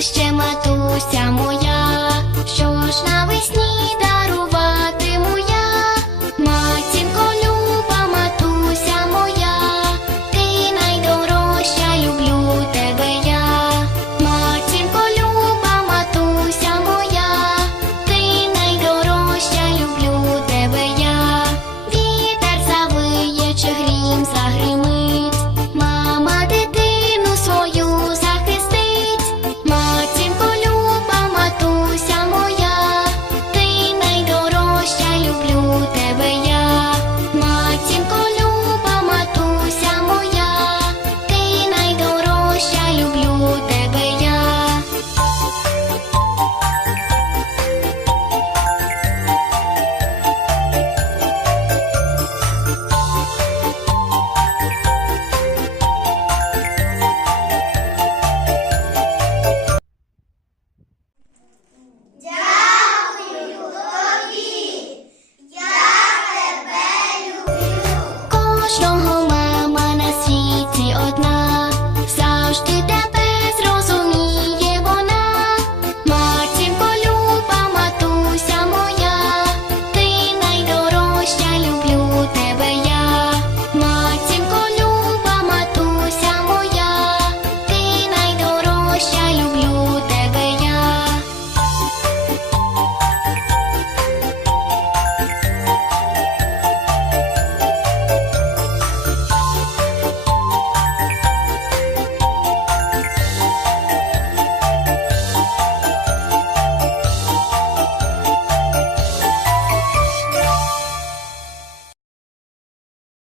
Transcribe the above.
ще матуся моя, що ж навесні. 身后